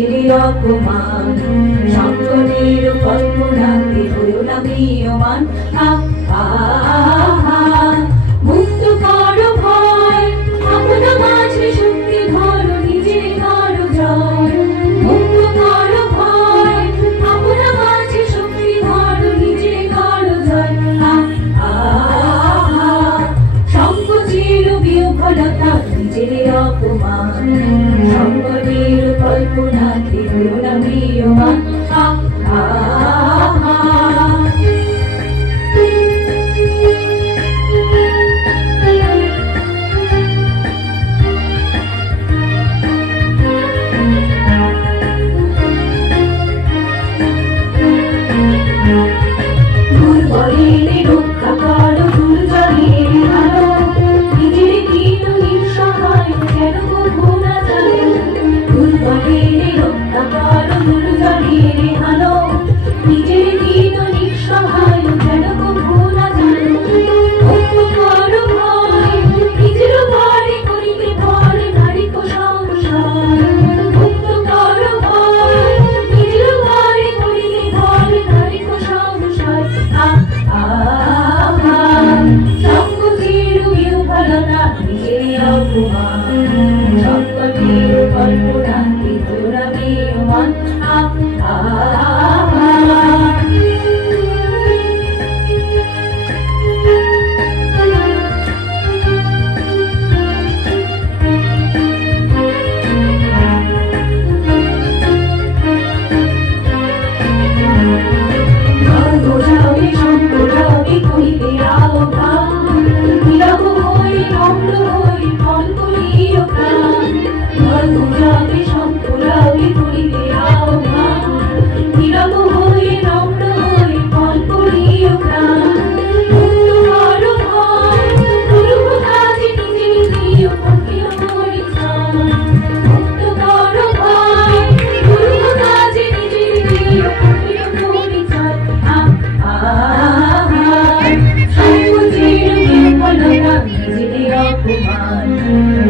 নিজেরই অপমান সংকটের কল্পনাতে হইও না ম্রিয়মান মুক্ত করো ভয় আপনা মাঝে শক্তি ধরো নিজের করো জয় মুক্ত করো ভয় আপনা মাঝে শক্তি ধরো নিজের করো জয় সংকোচের বিহ্বলতা নিজের অপমান সংকটের কল্পনাতে হইও না ম্রিয়মান রক্ষা করো দুর্জনের আলো নিজের দীন নিঃসহায় কেন ভোলা যায় দুর্বলের রক্ষা করো দুর্জনের আলো নিজের দীন নিঃসহায় কেন ভোলা যায় মুক্ত করো ভয় নিজের ঘরে করিতে ভয় নারী সংসার মুক্ত করো ভয় নিজের ঘরে করিতে ভয় নারী সংসার সংকোচের বিহ্বলতা নিজের অপমান সংকটের কল্পনাতে হইও না ম্রিয়মান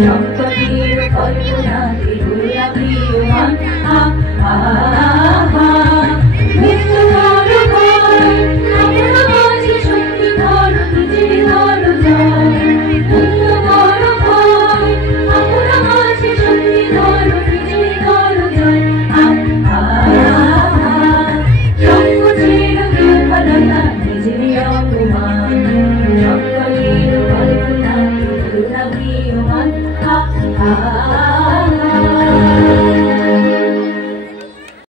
সংকটের কল্পনা